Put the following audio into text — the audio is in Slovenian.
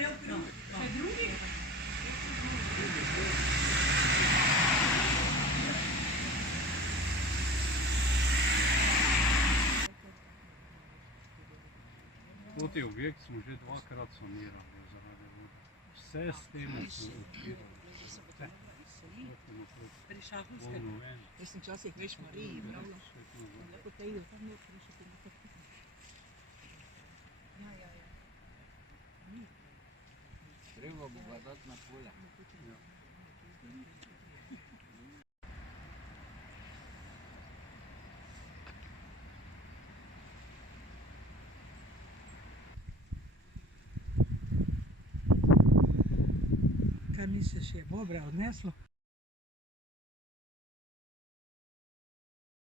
Toti objekt smo že dvakrat sanirali zaradi vode. Vse stene smo odpirali. Pri Šahovskem. Jaz sem včasih veš Mariji bravla. Lepo tejdo tam noter še pri nekaj. Ja. Treba bo ga dati na pole. Kaj misliš, je bobra odneslo?